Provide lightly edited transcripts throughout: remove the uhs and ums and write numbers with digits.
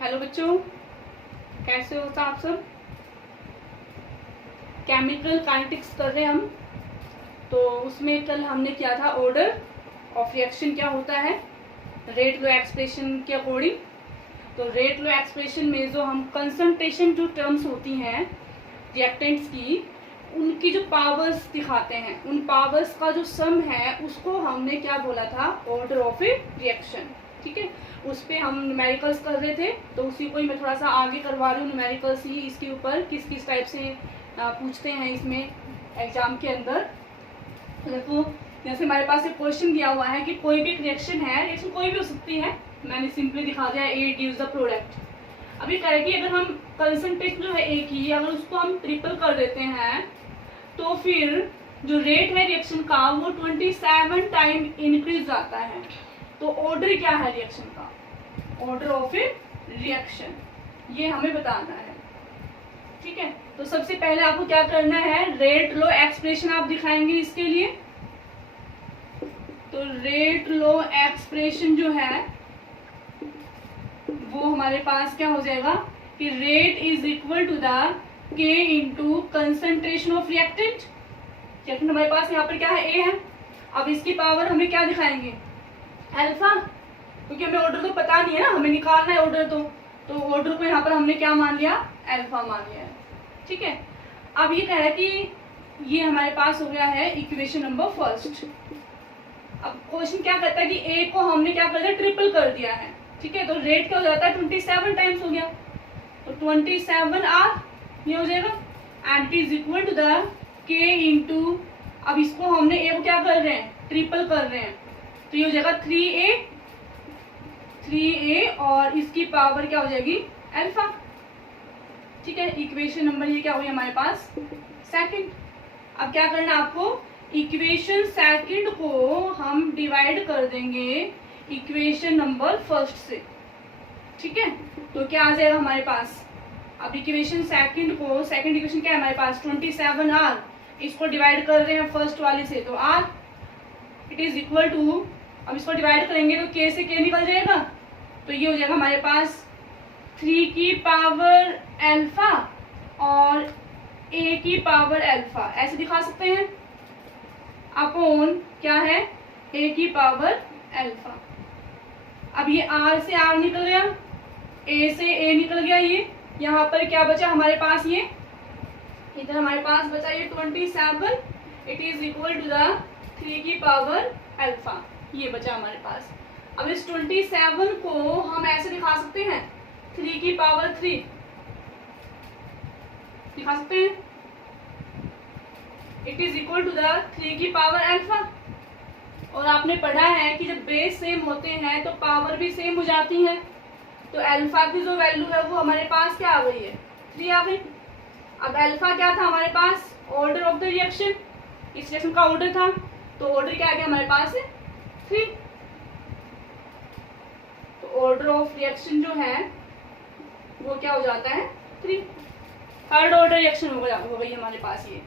Hello बच्चों, कैसे हो आप सब। केमिकल काइनेटिक्स कर रहे हैं हम। तो उसमें कल हमने किया था ऑर्डर ऑफ रिएक्शन क्या होता है रेट लो एक्सप्रेशन के अकॉर्डिंग। तो रेट लो एक्सप्रेशन में जो हम कंसंट्रेशन जो टर्म्स होती हैं रिएक्टेंट्स की, उनकी जो पावर्स दिखाते हैं, उन पावर्स का जो सम है उसको हमने क्या बोला था, ऑर्डर ऑफ ए रिएक्शन। ठीक है, उस पर हम न्यूमेरिकल्स कर रहे थे, तो उसी को ही मैं थोड़ा सा आगे करवा रही हूँ। न्यूमेरिकल्स ही इसके ऊपर किस किस टाइप से पूछते हैं इसमें एग्जाम के अंदर। देखो, जैसे हमारे पास एक क्वेश्चन दिया हुआ है कि कोई भी रिएक्शन है, रिएक्शन कोई भी हो सकती है, मैंने सिंपली दिखा दिया ए गिव्स द प्रोडक्ट। अभी कह रहे कि अगर हम कंसंट्रेशन जो है ए की, अगर उसको हम ट्रिपल कर देते हैं तो फिर जो रेट है रिएक्शन का वो 27 टाइम इंक्रीज जाता है। तो ऑर्डर क्या है रिएक्शन का, ऑर्डर ऑफ ए रिएक्शन, ये हमें बताना है। ठीक है, तो सबसे पहले आपको क्या करना है, रेट लो एक्सप्रेशन आप दिखाएंगे इसके लिए। तो रेट लो एक्सप्रेशन जो है वो हमारे पास क्या हो जाएगा कि rate is equal to the K into concentration of reactant. Reactant हमारे पास यहाँ पर क्या है, ए है। अब इसकी पावर हमें क्या दिखाएंगे, अल्फा, क्योंकि हमें ऑर्डर तो पता नहीं है ना, हमें निकालना है ऑर्डर। तो ऑर्डर को यहाँ पर हमने क्या मान लिया, अल्फा मान लिया है। ठीक है, अब ये कह रहा है कि ये हमारे पास हो गया है इक्वेशन नंबर फर्स्ट। अब क्वेश्चन क्या कहता है कि ए को हमने क्या कर दिया, ट्रिपल कर दिया है। ठीक है, तो रेट क्या हो जाता है, 27 टाइम्स हो गया, तो 27 आर ये हो जाएगा, and it is equal to the K into, अब इसको हमने ए को क्या कर रहे हैं, ट्रिपल कर रहे हैं, तो ये हो जाएगा 3a और इसकी पावर क्या हो जाएगी, अल्फा। ठीक है, इक्वेशन नंबर ये क्या हुई हमारे पास, सेकंड। अब क्या करना आपको, इक्वेशन सेकंड को हम डिवाइड कर देंगे इक्वेशन नंबर फर्स्ट से। ठीक है, तो क्या आ जाएगा हमारे पास, अब इक्वेशन सेकंड को, सेकंड इक्वेशन क्या है हमारे पास 27r, इसको डिवाइड कर रहे हैं फर्स्ट वाले से, तो r it is equal to, अब इसको डिवाइड करेंगे तो k से k निकल जाएगा, तो ये हो जाएगा हमारे पास 3 की पावर अल्फा और a की पावर अल्फा, ऐसे दिखा सकते हैं, अपॉन क्या है, a की पावर अल्फा। अब ये r से r निकल गया, a से a निकल गया, ये यहाँ पर क्या बचा हमारे पास, ये इधर हमारे पास बचा ये 27, it is equal to the 3 की पावर अल्फा, ये बचा हमारे पास। अब इस 27 को हम ऐसे दिखा सकते हैं, 3 की पावर 3 दिखा सकते हैं, it is equal to the 3 की पावर अल्फा। और आपने पढ़ा है कि जब बेस सेम होते हैं तो पावर भी सेम हो जाती है, तो अल्फा की जो वैल्यू है वो हमारे पास क्या आ गई है, 3 आ गई। अब अल्फा क्या था हमारे पास, ऑर्डर ऑफ द रिएक्शन, इस रिएक्शन का ऑर्डर था, तो ऑर्डर क्या आ गया हमारे पास 3। तो ऑर्डर ऑफ रिएक्शन जो है वो क्या हो जाता है, 3, थर्ड ऑर्डर रिएक्शन हो गई हमारे पास ये।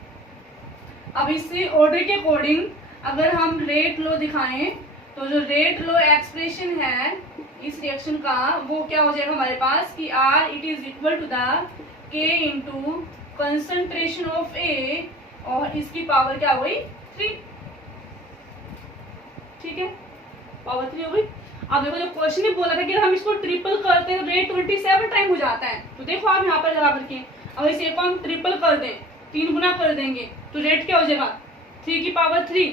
अब इससे ऑर्डर के अकॉर्डिंग अगर हम रेट लो दिखाएं, तो जो रेट लो एक्सप्रेशन है इस रिएक्शन का वो क्या हो जाएगा हमारे पास कि R it is equal to the K into concentration of A और इसकी पावर क्या हो गई, 3। ठीक है, पावर 3 हो गई। अब देखो, जो क्वेश्चन ही बोला था कि हम इसको ट्रिपल करते हैं रेट 27 टाइम हो जाता है, तो देखो आप यहाँ पर लगा करके, अगर इसे को हम ट्रिपल कर दें, 3 गुना कर देंगे, तो रेट क्या हो जाएगा, 3 की पावर 3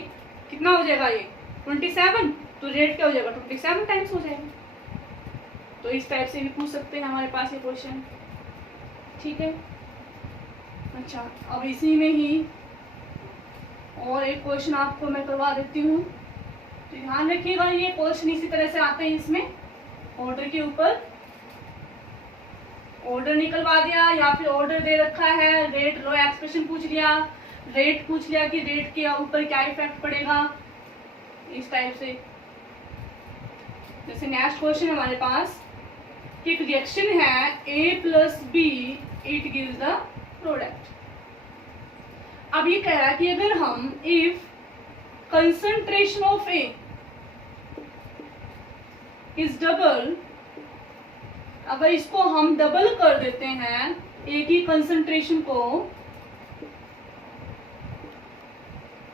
कितना हो जाएगा ये 27, तो रेट क्या हो जाएगा 27 टाइम्स हो जाएगा। तो इस टाइप से भी पूछ सकते हैं हमारे पास ये क्वेश्चन। ठीक है, अच्छा, अब इसी में ही और एक क्वेश्चन आपको मैं करवा देती हूँ, तो ध्यान रखिएगा, ये क्वेश्चन इसी तरह से आते हैं, इसमें ऑर्डर के ऊपर ऑर्डर निकलवा दिया या फिर ऑर्डर दे रखा है, रेट लो एक्सप्रेशन पूछ लिया, रेट पूछ लिया कि रेट के ऊपर क्या इफेक्ट पड़ेगा, इस टाइप से। जैसे नेक्स्ट क्वेश्चन हमारे पास कि एक रिएक्शन है A plus B it gives the product. अब ये कह रहा है कि अगर हम if concentration of A is double अगर इसको हम डबल कर देते हैं एक ही कंसंट्रेशन को,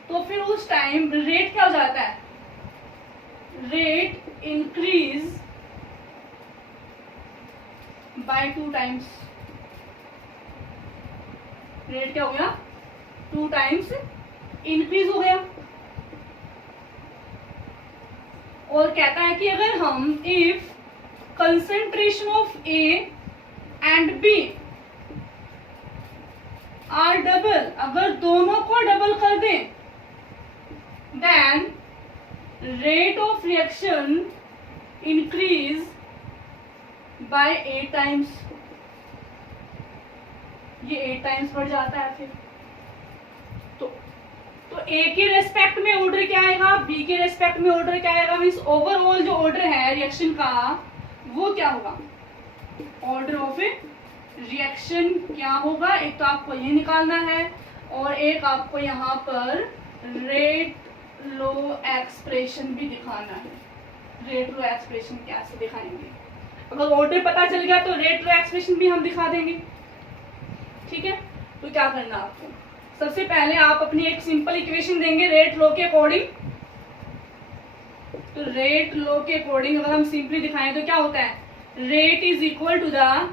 तो फिर उस टाइम रेट क्या हो जाता है, rate increase by 2 times. Rate क्या हो गया, 2 टाइम्स इंक्रीज हो गया। और कहता है कि अगर हम if concentration of A and B are double, अगर दोनों को डबल कर दें, then rate of reaction increase by 8 times. ये 8 टाइम्स बढ़ जाता है फिर। तो ए के रेस्पेक्ट में ऑर्डर क्या आएगा, बी के रेस्पेक्ट में ऑर्डर क्या आएगा, मीन्स ओवरऑल जो ऑर्डर है रिएक्शन का वो क्या होगा, ऑर्डर ऑफ रिएक्शन क्या होगा। एक तो आपको ये निकालना है और एक आपको यहाँ पर रेट लो एक्सप्रेशन भी दिखाना है। रेट लो एक्सप्रेशन कैसे दिखाएंगे, अगर ऑर्डर पता चल गया तो रेट लो एक्सप्रेशन भी हम दिखा देंगे। ठीक है, तो क्या करना आपको, सबसे पहले आप अपनी एक सिंपल इक्वेशन देंगे रेट लो के अकॉर्डिंग। तो रेट लो के अकॉर्डिंग अगर हम सिंपली दिखाएं तो क्या होता है, rate is equal to the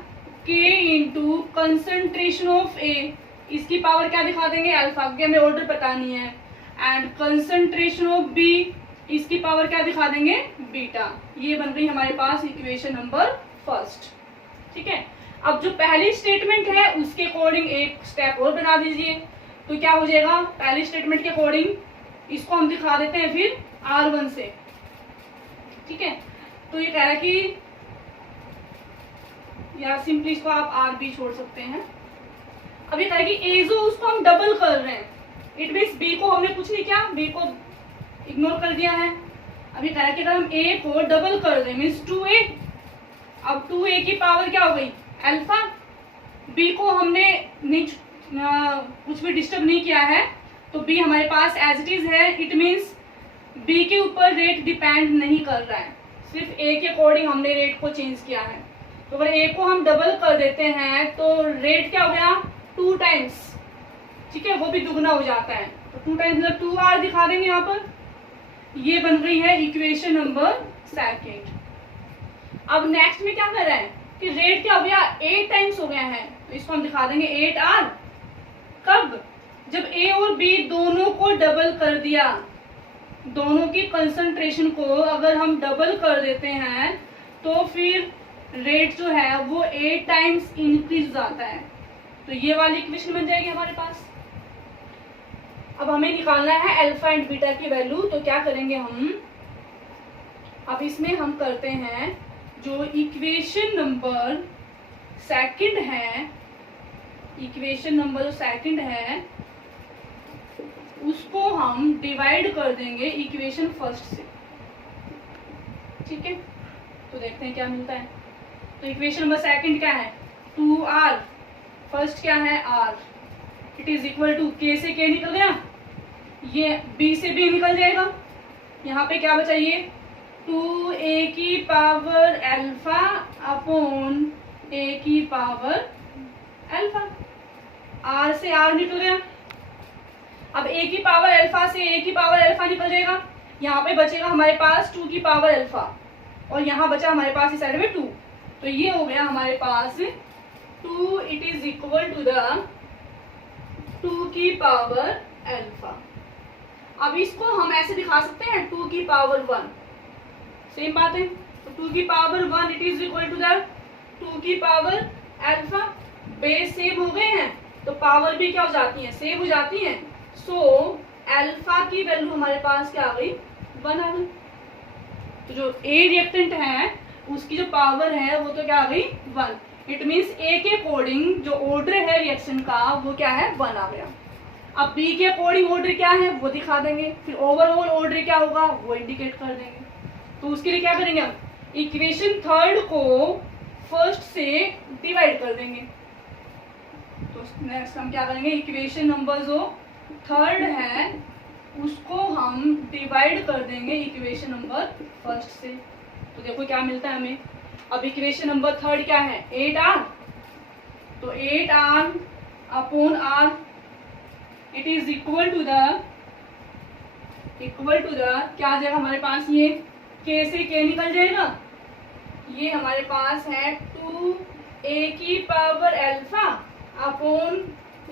K into concentration of A, इसकी पावर क्या दिखा देंगे, अल्फा, क्योंकि हमें ऑर्डर पता नहीं है, एंड कंसंट्रेशन ऑफ बी, इसकी पावर क्या दिखा देंगे, बीटा। ये बन गई हमारे पास इक्वेशन नंबर फर्स्ट। ठीक है, अब जो पहली स्टेटमेंट है उसके अकॉर्डिंग एक स्टेप और बना दीजिए। तो क्या हो जाएगा, पहली स्टेटमेंट के अकॉर्डिंग इसको हम दिखा देते हैं फिर R1 से। ठीक है, तो ये कह रहा है कि या सिंपली इसको आप RB छोड़ सकते हैं। अब ये कह रहा है कि ए जो उसको हम डबल कर रहे हैं, इट मीन्स बी को हमने कुछ नहीं किया, बी को इग्नोर कर दिया है। अब ये कह रहा है कि अगर हम ए को डबल कर दें मीन्स 2a, अब 2a की पावर क्या हो गई, अल्फा। बी को हमने नहीं कुछ भी डिस्टर्ब नहीं किया है, तो बी हमारे पास एज इट इज है। इट मीन्स बी के ऊपर रेट डिपेंड नहीं कर रहा है, सिर्फ ए के अकॉर्डिंग हमने रेट को चेंज किया है। तो अगर ए को हम डबल कर देते हैं तो रेट क्या हो गया, 2 टाइम्स। ठीक है, वो भी दुगना हो जाता है, तो 2 टाइम्स मतलब 2R दिखा देंगे यहाँ पर। ये बन गई है इक्वेशन नंबर सेकेंड। अब नेक्स्ट में क्या कर रहा है कि रेट क्या हो गया, 8 टाइम्स हो गया है, तो इसको हम दिखा देंगे 8R। कब, जब ए और बी दोनों को डबल कर दिया, दोनों की कंसंट्रेशन को अगर हम डबल कर देते हैं तो फिर रेट जो है वो 8 टाइम्स इंक्रीज जाता है। तो ये वाली इक्वेशन बन जाएगी हमारे पास। अब हमें निकालना है अल्फा एंड बीटा की वैल्यू। तो क्या करेंगे हम, अब इसमें हम करते हैं जो इक्वेशन नंबर सेकंड है, इक्वेशन नंबर सेकंड है उसको हम डिवाइड कर देंगे इक्वेशन फर्स्ट से। ठीक है, तो देखते हैं क्या मिलता है। तो इक्वेशन नंबर सेकंड क्या है, 2R, फर्स्ट क्या है R, it is equal to K से K निकल गया, ये B से B निकल जाएगा, यहाँ पे क्या बचा, ये 2A की पावर अल्फा अपॉन A की पावर अल्फा, R से R निकल गया। अब A की पावर अल्फा से A की पावर अल्फा निकल जाएगा, यहाँ पे बचेगा हमारे पास 2 की पावर अल्फा, और यहाँ बचा हमारे पास इस साइड में 2, तो ये हो गया हमारे पास 2, it is equal to the 2 की पावर अल्फा। अब इसको हम ऐसे दिखा सकते हैं 2 की पावर 1, सेम बात है। तो 2 की power 1 it is equal to the 2 की पावर अल्फा। बेस सेम हो गए हैं तो पावर भी क्या हो जाती है, सेम हो जाती है। सो अल्फा की वैल्यू हमारे पास क्या आ गई, 1 आ गई। तो जो ए रिएक्टेंट है उसकी जो पावर है वो तो क्या आ गई, 1। इट मीन्स ए के अकॉर्डिंग जो ऑर्डर है रिएक्शन का वो क्या है, 1 आ गया। अब बी के अकॉर्डिंग ऑर्डर क्या है वो दिखा देंगे, फिर ओवरऑल ऑर्डर क्या होगा वो इंडिकेट कर देंगे। तो उसके लिए क्या करेंगे हम, इक्वेशन थर्ड को फर्स्ट से डिवाइड कर देंगे। तो नेक्स्ट हम क्या करेंगे, इक्वेशन नंबर जो थर्ड है उसको हम डिवाइड कर देंगे इक्वेशन नंबर फर्स्ट से। तो देखो क्या मिलता है हमें। अब इक्वेशन नंबर थर्ड क्या है, 8r, तो 8r upon r it is equal to the क्या आ जाएगा हमारे पास, ये k से k निकल जाएगा, ये हमारे पास है 2a की पावर अल्फा अपॉन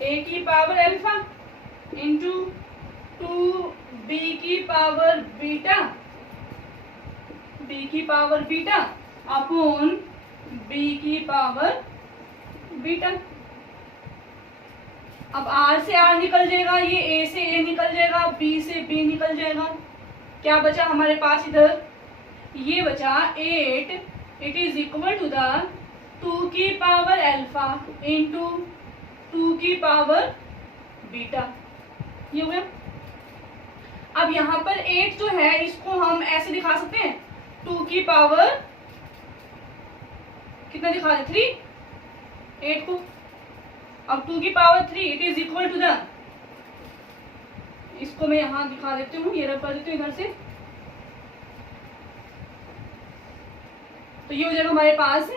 a की पावर अल्फा इंटू 2b की पावर बीटा अपॉन b की पावर बीटा। अब r से r निकल जाएगा, ये a से a निकल जाएगा, b से b निकल जाएगा, क्या बचा हमारे पास इधर, ये बचा 8 it is equal to the 2 की पावर अल्फा इंटू 2 की पावर बीटा, ये हो गया। अब यहाँ पर 8 जो है इसको हम ऐसे दिखा सकते हैं, 2 की पावर कितना दिखा दे, 3, 8 को, अब 2 की power 3 it is equal to the, इसको मैं यहाँ दिखा देती हूँ, ये रख कर देती हूँ इधर से, तो ये हो जाएगा हमारे पास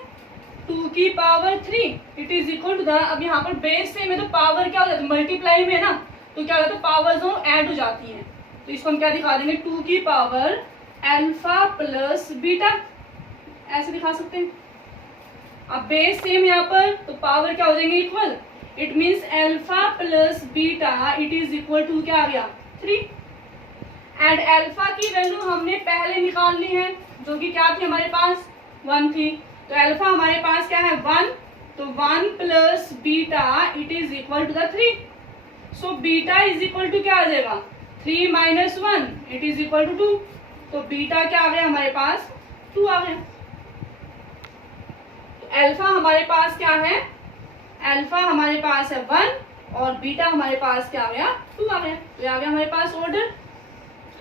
2 की power 3 it is equal to the, अब यहाँ पर बेस से में तो पावर क्या हो जाता है, मल्टीप्लाई में है ना, तो क्या होता है पावर जो ऐड हो जाती है, तो इसको हम क्या दिखा देंगे, 2 की पावर अल्फा प्लस बीटा, ऐसे दिखा सकते हैं। अब बेस सेम यहाँ पर, तो पावर क्या हो जाएंगे equal, it means alpha plus beta it is equal to क्या आ गया 3, एंड अल्फा की वैल्यू हमने पहले निकाल ली है जो कि क्या थी हमारे पास 1 थी, तो अल्फा हमारे पास क्या है 1, तो 1 plus beta it is equal to the 3, so beta is equal to क्या आ जाएगा 3 minus 1 it is equal to 2, तो बीटा क्या आ गया हमारे पास 2 आ गया। तो अल्फा हमारे पास क्या है, अल्फा हमारे पास है 1 और बीटा हमारे पास क्या आ गया 2 आ गया, तो आ गया हमारे पास ऑर्डर,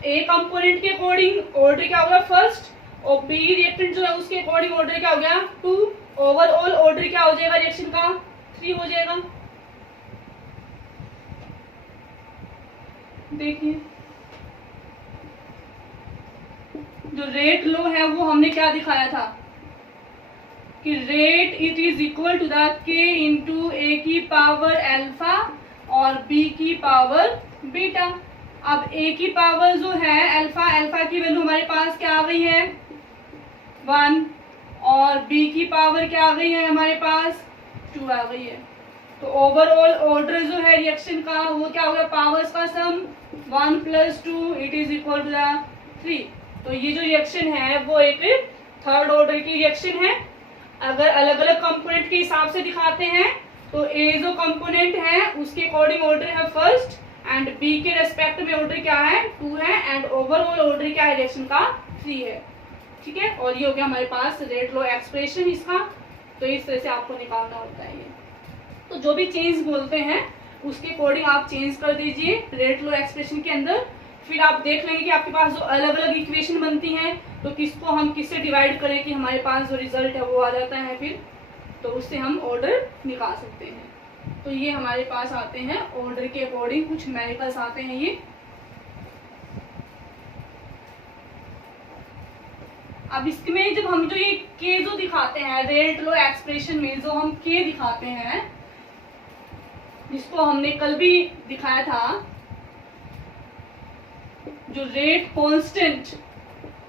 ए कंपोनेंट के अकॉर्डिंग ऑर्डर क्या होगा फर्स्ट, और बी रिएक्टेंट जो है उसके अकॉर्डिंग ऑर्डर क्या हो गया 2, ओवरऑल ऑर्डर क्या हो जाएगा रिएक्शन का 3 हो जाएगा। देखिए जो रेट लो है वो हमने क्या दिखाया था कि rate it is equal to the K into A की पावर अल्फा और बी की पावर बीटा। अब ए की पावर जो है अल्फा, अल्फा की वैल्यू हमारे पास क्या आ गई है 1 और बी की पावर क्या आ गई है हमारे पास 2 आ गई है, तो ओवरऑल ऑर्डर जो है रिएक्शन का वो क्या होगा पावर्स का sum 1 plus 2 it is equal to the 3, तो ये जो रिएक्शन है वो एक थर्ड ऑर्डर की रिएक्शन है। अगर अलग अलग कंपोनेंट के हिसाब से दिखाते हैं तो ए जो कंपोनेंट है उसके अकॉर्डिंग ऑर्डर है फर्स्ट एंड बी के रेस्पेक्ट में ऑर्डर क्या है 2 है एंड ओवरऑल ऑर्डर क्या है रिएक्शन का 3 है, ठीक है। और ये हो गया हमारे पास रेट लो एक्सप्रेशन इसका, तो इस तरह से आपको निकालना होता है ये, तो जो भी चेंज बोलते हैं उसके अकॉर्डिंग आप चेंज कर दीजिए रेट लो एक्सप्रेशन के अंदर, फिर आप देख लेंगे कि आपके पास जो अलग अलग इक्वेशन बनती हैं तो किसको हम किससे डिवाइड करें कि हमारे पास जो रिजल्ट है वो आ जाता है, फिर तो उससे हम ऑर्डर निकाल सकते हैं। तो ये हमारे पास आते हैं ऑर्डर के अकॉर्डिंग कुछ न्यूमेरिकल्स आते हैं ये। अब इसमें जब हम जो ये के जो दिखाते हैं रेट लो एक्सप्रेशन में जो हम के दिखाते हैं जिसको हमने कल भी दिखाया था, जो रेट कांस्टेंट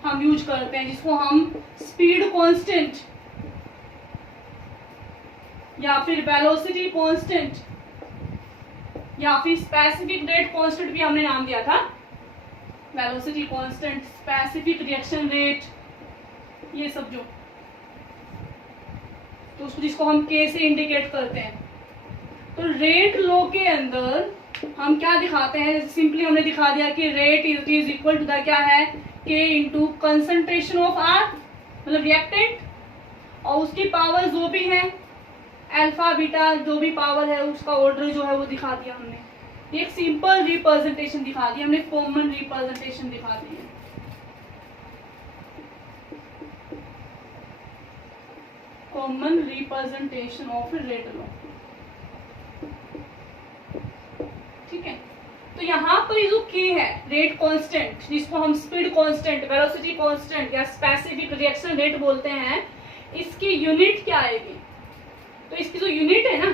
हम यूज करते हैं जिसको हम स्पीड कांस्टेंट या फिर वेलोसिटी कांस्टेंट या फिर स्पेसिफिक रेट कांस्टेंट भी हमने नाम दिया था, velocity constant, specific reaction rate, ये सब जो तो उसको जिसको हम के से इंडिकेट करते हैं। तो रेट लो के अंदर हम क्या दिखाते हैं, सिंपली हमने दिखा दिया कि rate is equal to the क्या है K into concentration of R मतलब रिएक्टेंट और उसकी पावर जो भी है अल्फा बीटा जो भी पावर है उसका ऑर्डर जो है वो दिखा दिया हमने। एक सिंपल रिप्रेजेंटेशन दिखा दी हमने, कॉमन रिप्रेजेंटेशन दिखा दी है। कॉमन रिप्रेजेंटेशन ऑफ रेट लो, ठीक है। तो यहाँ पर ये जो के है रेट कांस्टेंट जिसको हम स्पीड कांस्टेंट, वेलोसिटी कांस्टेंट या स्पेसिफिक रिएक्शन रेट बोलते हैं, इसकी यूनिट क्या आएगी? तो इसकी जो यूनिट है ना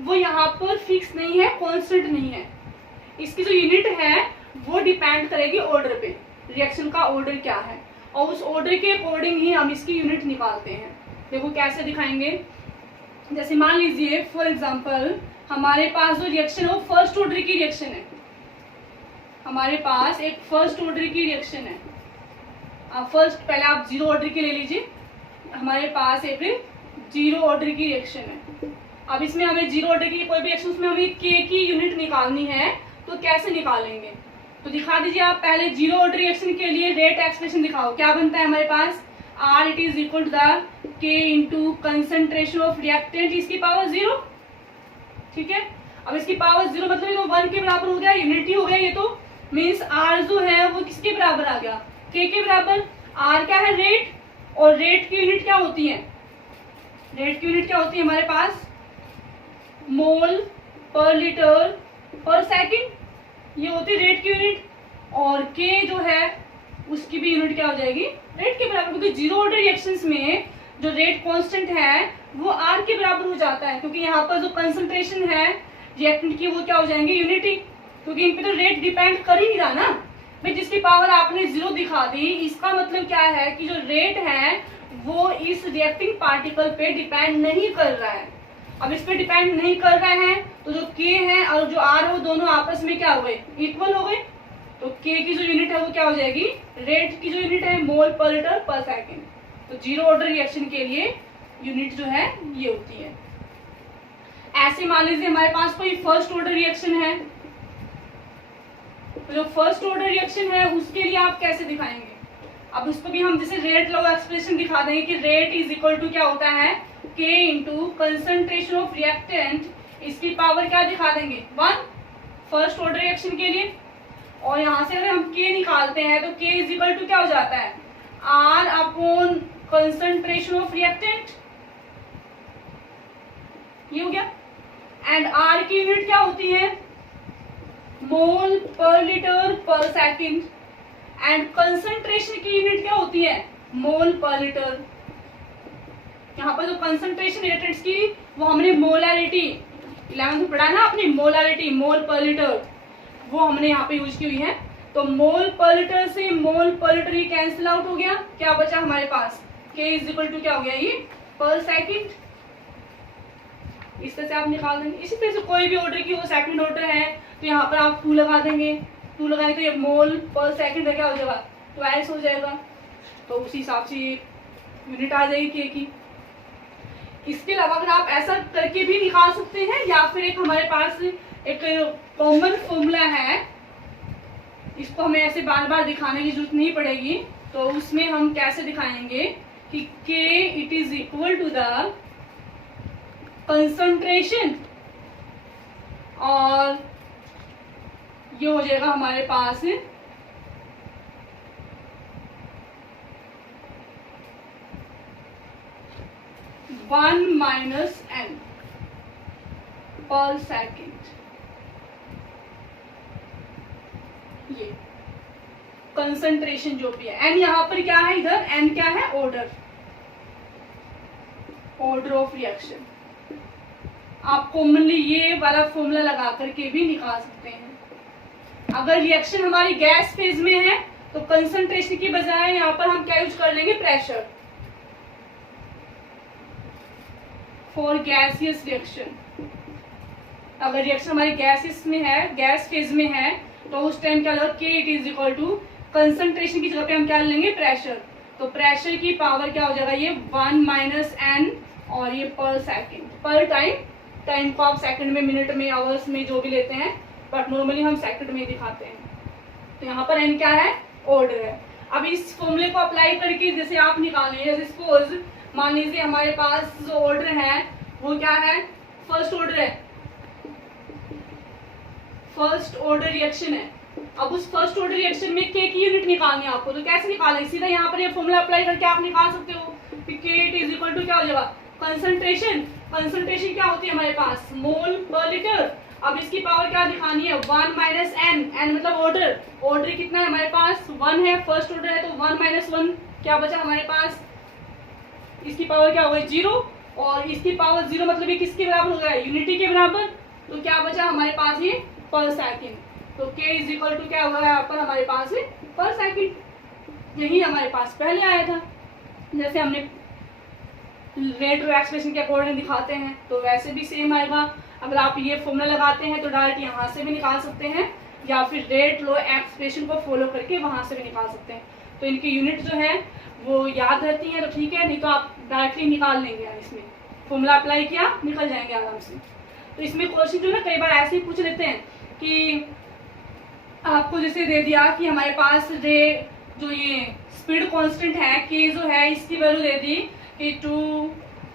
वो यहाँ पर फिक्स नहीं है, कांस्टेंट नहीं है। इसकी जो यूनिट है वो डिपेंड करेगी ऑर्डर पे, रिएक्शन का ऑर्डर क्या है, और उस ऑर्डर के अकॉर्डिंग ही हम इसकी यूनिट निकालते हैं। देखो कैसे दिखाएंगे, जैसे मान लीजिए फॉर एग्जांपल हमारे पास जो रिएक्शन है वो फर्स्ट ऑर्डर की रिएक्शन है। हमारे पास एक फर्स्ट ऑर्डर की रिएक्शन है। फर्स्ट पहले आप जीरो ऑर्डर की ले लीजिए। हमारे पास एक जीरो ऑर्डर की रिएक्शन है। अब इसमें हमें जीरो ऑर्डर की कोई भी रिएक्शन, उसमें हमें के की यूनिट निकालनी है, तो कैसे निकालेंगे? तो दिखा दीजिए आप पहले जीरो ऑर्डर रिएक्शन के लिए रेट एक्सप्रेशन दिखाओ। क्या बनता है हमारे पास? R it is equal to the K into concentration of reactant इसकी पावर 0। ठीक है, अब इसकी पावर 0 मतलब ये तो 1 के बराबर हो गया, यूनिटी हो गया ये तो। मीन्स R जो है वो किसके बराबर आ गया? K के बराबर। R क्या है? रेट। और रेट की यूनिट क्या होती है? रेट की यूनिट क्या होती है हमारे पास? मोल पर लीटर पर सेकंड, ये होती है रेट की यूनिट। और K जो है उसकी भी यूनिट क्या हो जाएगी? रेट के बराबर, क्योंकि जीरो ऑर्डर रिएक्शंस में जो रेट कांस्टेंट है वो R के बराबर हो जाता है, क्योंकि यहाँ पर जो कंसंट्रेशन है रिएक्टेंट की वो क्या हो जाएंगे? यूनिटी, क्योंकि इन पे तो रेट डिपेंड कर ही नहीं रहा ना भाई। जिसकी पावर आपने 0 दिखा दी, इसका मतलब क्या है कि जो रेट है वो इस रिएक्टिंग पार्टिकल पे डिपेंड नहीं कर रहा है। अब इस पे डिपेंड नहीं कर रहा है तो जो K है और जो R है वो दोनों आपस में क्या हो गए? इक्वल हो गए। तो K की जो यूनिट है वो क्या हो जाएगी? रेट की जो यूनिट है मोल पर लीटर पर सेकेंड। तो जीरो ऑर्डर रिएक्शन के लिए यूनिट जो है ये होती है। ऐसे मान लीजिए हमारे पास कोई फर्स्ट ऑर्डर रिएक्शन है, तो जो फर्स्ट ऑर्डर रिएक्शन है उसके लिए आप कैसे दिखाएंगे? अब उसको भी हम जैसे रेट लॉ एक्सप्रेशन दिखा देंगे कि रेट इज इक्वल टू क्या होता है? K into concentration of reactant इसकी पावर क्या दिखा देंगे? 1 फर्स्ट ऑर्डर रिएक्शन के लिए। और यहाँ से अगर हम K निकालते हैं तो K इज इक्वल टू क्या हो जाता है? R upon concentration of reactant, ये हो गया। एंड R की यूनिट क्या होती है? मोल पर लीटर पर सेकंड। एंड कंसंट्रेशन की यूनिट क्या होती है? मोल पर लीटर। यहाँ पर जो कंसंट्रेशन रिएक्टेंट्स की वो हमने मोलारिटी 11th में पढ़ा ना अपनी, मोलारिटी मोल पर लीटर, वो हमने यहाँ पे यूज की हुई है। तो मोल पर लीटर से मोल पर लीटर ये कैंसिल आउट हो गया, क्या बचा हमारे पास? K इज इक्वल टू क्या हो गया? ये पर सेकंड। इस तरह से आप निकाल देंगे। इसी तरह से कोई भी ऑर्डर की वो सेकंड ऑर्डर है तो यहाँ पर आप 2 लगा देंगे। 2 लगाएंगे तो ये मोल पर सेकंड क्या हो जाएगा? 12 हो जाएगा। तो उसी हिसाब से यूनिट आ जाएगी K की। इसके अलावा अगर आप ऐसा करके भी निकाल सकते हैं, या फिर एक हमारे पास एक कॉमन फॉर्मूला है, इसको हमें ऐसे बार बार दिखाने की जरूरत नहीं पड़ेगी। तो उसमें हम कैसे दिखाएंगे कि K it is equal to the concentration, और ये हो जाएगा हमारे पास 1 माइनस n पर सेकेंड। ये कंसंट्रेशन जो भी है, n यहाँ पर क्या है? इधर n क्या है? Order, order of reaction. आप कॉमनली ये वाला फॉर्मूला लगा करके भी निकाल सकते हैं। अगर रिएक्शन हमारी गैस फेज में है तो कंसंट्रेशन की बजाय यहाँ पर हम क्या यूज कर लेंगे? प्रेशर। फॉर गैसियस रिएक्शन, अगर रिएक्शन हमारी गैसियस में है, गैस फेज में है, तो उस टाइम क्या होगा? K it is equal to concentration की जगह पे हम क्या लेंगे? प्रेशर। तो प्रेशर की पावर क्या हो जाएगा? ये 1 माइनस n, और ये पर सेकेंड, पर टाइम। टाइम को आप सेकंड में, मिनट में, आवर्स में जो भी लेते हैं, बट नॉर्मली हम सेकंड में दिखाते हैं। तो यहाँ पर n क्या है? ऑर्डर है। अब इस फॉर्मूले को अप्लाई करके जैसे आप निकालें, जैसे सपोज मान लीजिए हमारे पास जो ऑर्डर है वो क्या है? फर्स्ट ऑर्डर है, फर्स्ट ऑर्डर रिएक्शन है। अब उस फर्स्ट ऑर्डर रिएक्शन में K की यूनिट निकालनी है आपको, तो कैसे निकालें? सीधा यहाँ पर ये फॉर्मूला अप्लाई करके आप निकाल सकते हो कि K it is equal to क्या हो जाएगा? कंसंट्रेशन। कंसंट्रेशन क्या होती है हमारे पास? मोल पर लीटर। अब इसकी पावर क्या दिखानी है? 1 माइनस n, n मतलब ऑर्डर। ऑर्डर कितना है हमारे पास? 1 है, फर्स्ट ऑर्डर है, तो 1 माइनस 1 क्या बचा हमारे पास? इसकी पावर क्या हो गई 0 और इसकी पावर 0 मतलब ये किसके बराबर हो गया यूनिटी के बराबर। तो क्या बचा हमारे पास ये पर सेकंड। तो k इज इक्वल टू क्या हुआ यहाँ पर हमारे पास है पर सेकंड। यही हमारे पास पहले आया था, जैसे हमने रेट रो एक्सप्रेशन के अकॉर्डिंग दिखाते हैं तो वैसे भी सेम आएगा। अगर आप ये फॉर्मूला लगाते हैं तो डायरेक्ट यहाँ से भी निकाल सकते हैं या फिर रेट रो एक्सप्रेशन को फॉलो करके वहाँ से भी निकाल सकते हैं। तो इनकी यूनिट जो है वो याद रहती है तो ठीक है, नहीं तो आप डायरेक्टली निकाल लेंगे। इसमें फॉर्मूला अप्लाई किया निकल जाएंगे आराम से। तो इसमें क्वेश्चन जो है कई बार ऐसे ही पूछ लेते हैं कि आपको जैसे दे दिया कि हमारे पास जो ये स्पीड कांस्टेंट है के जो है इसकी वैल्यू दे दी कि 2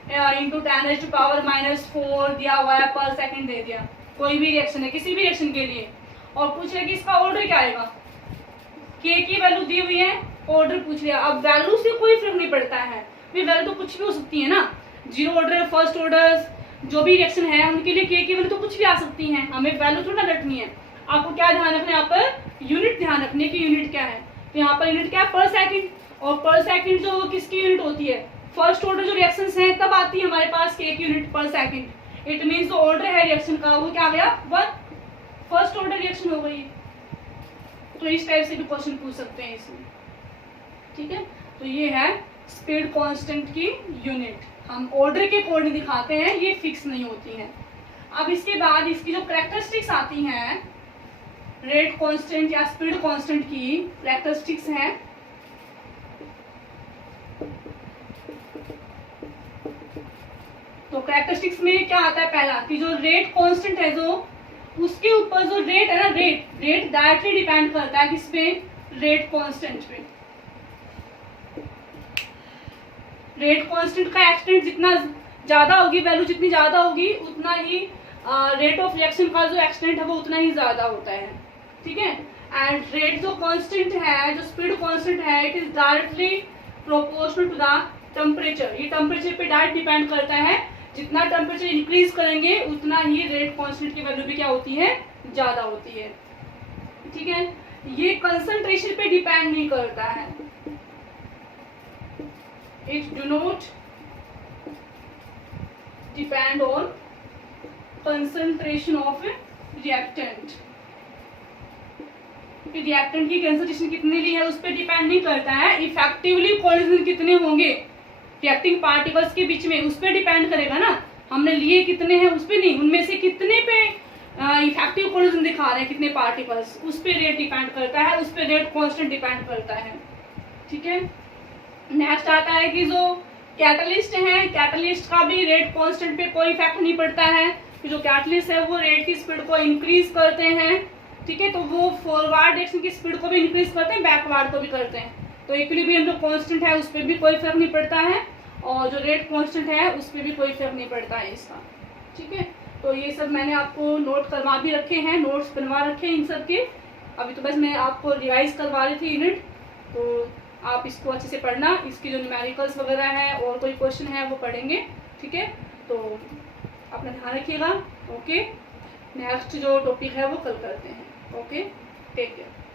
इंटू 10⁻⁻⁴ दिया हुआ है पर सेकंड दे दिया। कोई भी रिएक्शन है किसी भी रिएक्शन के लिए और पूछ रहे कि इसका ऑर्डर क्या आएगा। के की वैल्यू दी हुई है, ऑर्डर पूछ लिया। अब वैल्यू से कोई फर्क नहीं पड़ता है, वैल्यू तो कुछ भी हो सकती है ना, 0 ऑर्डर फर्स्ट ऑर्डर जो भी रिएक्शन है उनके लिए के की वैल्यू तो कुछ भी आ सकती है, हमें वैल्यू थोड़ा ना रखनी है। आपको क्या ध्यान रखना है यहाँ पर यूनिट ध्यान रखने की यूनिट क्या है। तो यहाँ पर यूनिट क्या है पर सेकंड, और पर सेकंड जो किसकी यूनिट होती है फर्स्ट ऑर्डर जो रिएक्शंस हैं तब आती है हमारे पास के की यूनिट पर सेकंड। इट मींस जो ऑर्डर है रिएक्शन का वो क्या आ गया 1, फर्स्ट ऑर्डर रिएक्शन हो गई। तो इस टाइप से भी क्वेश्चन पूछ सकते हैं इसमें, ठीक है। तो ये है स्पीड कांस्टेंट की यूनिट, हम ऑर्डर के अकॉर्डिंग दिखाते हैं, ये फिक्स नहीं होती है। अब इसके बाद इसकी जो कैरेक्टरिस्टिक्स आती हैं रेट कांस्टेंट या स्पीड कांस्टेंट की कैरेक्टरिस्टिक्स हैं। तो कैरेक्टरिस्टिक्स में क्या आता है पहला कि जो रेट कांस्टेंट है जो उसके ऊपर जो रेट है ना रेट डायरेक्टली डिपेंड करता है किस पे रेट कांस्टेंट पे। रेट कांस्टेंट का एक्सटेंट जितना ज्यादा होगी वैल्यू जितनी ज्यादा होगी उतना ही रेट ऑफ रिएक्शन का जो एक्सटेंट है वो उतना ही ज्यादा होता है, ठीक है। एंड रेट जो कांस्टेंट है जो स्पीड कांस्टेंट है it is directly proportional to the temperature. ये टेम्परेचर पे डायरेक्ट डिपेंड करता है, जितना टेम्परेचर इंक्रीज करेंगे उतना ही रेट कांस्टेंट की वैल्यू भी क्या होती है ज्यादा होती है, ठीक है। ये कंसंट्रेशन पे डिपेंड नहीं करता है, it do not depend on concentration of reactant. Reactant की कंसंट्रेशन कितनी ली है उस पर डिपेंड नहीं करता है, इफेक्टिवली कोलिजन कितने होंगे रिएक्टिंग पार्टिकल्स के बीच में उस पर डिपेंड करेगा ना, हमने लिए कितने हैं उस पर नहीं, उनमें से कितने पे इफेक्टिव कोलिजन दिखा रहे हैं कितने पार्टिकल्स उस पर रेट डिपेंड करता है, उस पर रेट कांस्टेंट डिपेंड करता है, ठीक है। नेक्स्ट आता है कि जो कैटलिस्ट है कैटलिस्ट का भी रेट कांस्टेंट पे कोई इफेक्ट नहीं पड़ता है, कि जो कैटलिस्ट है वो रेट की स्पीड को इंक्रीज करते हैं, ठीक है। तो वो फॉरवर्ड डायरेक्शन की स्पीड को भी इंक्रीज करते हैं बैकवर्ड को भी करते हैं। तो इक्विलिब्रियम जो कांस्टेंट है उस पर भी कोई फर्क नहीं पड़ता है और जो रेट कांस्टेंट है उस पर भी कोई फर्क नहीं पड़ता है इसका, ठीक है। तो ये सब मैंने आपको नोट करवा भी रखे हैं, नोट्स बनवा रखे हैं इन सब के। अभी तो बस मैं आपको रिवाइज करवा रही थी यूनिट, तो आप इसको अच्छे से पढ़ना, इसकी जो न्यूमेरिकल्स वगैरह है और कोई क्वेश्चन है वो पढ़ेंगे, ठीक है। तो अपना ध्यान रखिएगा, ओके। नेक्स्ट जो टॉपिक है वो कल करते हैं, ओके, टेक केयर।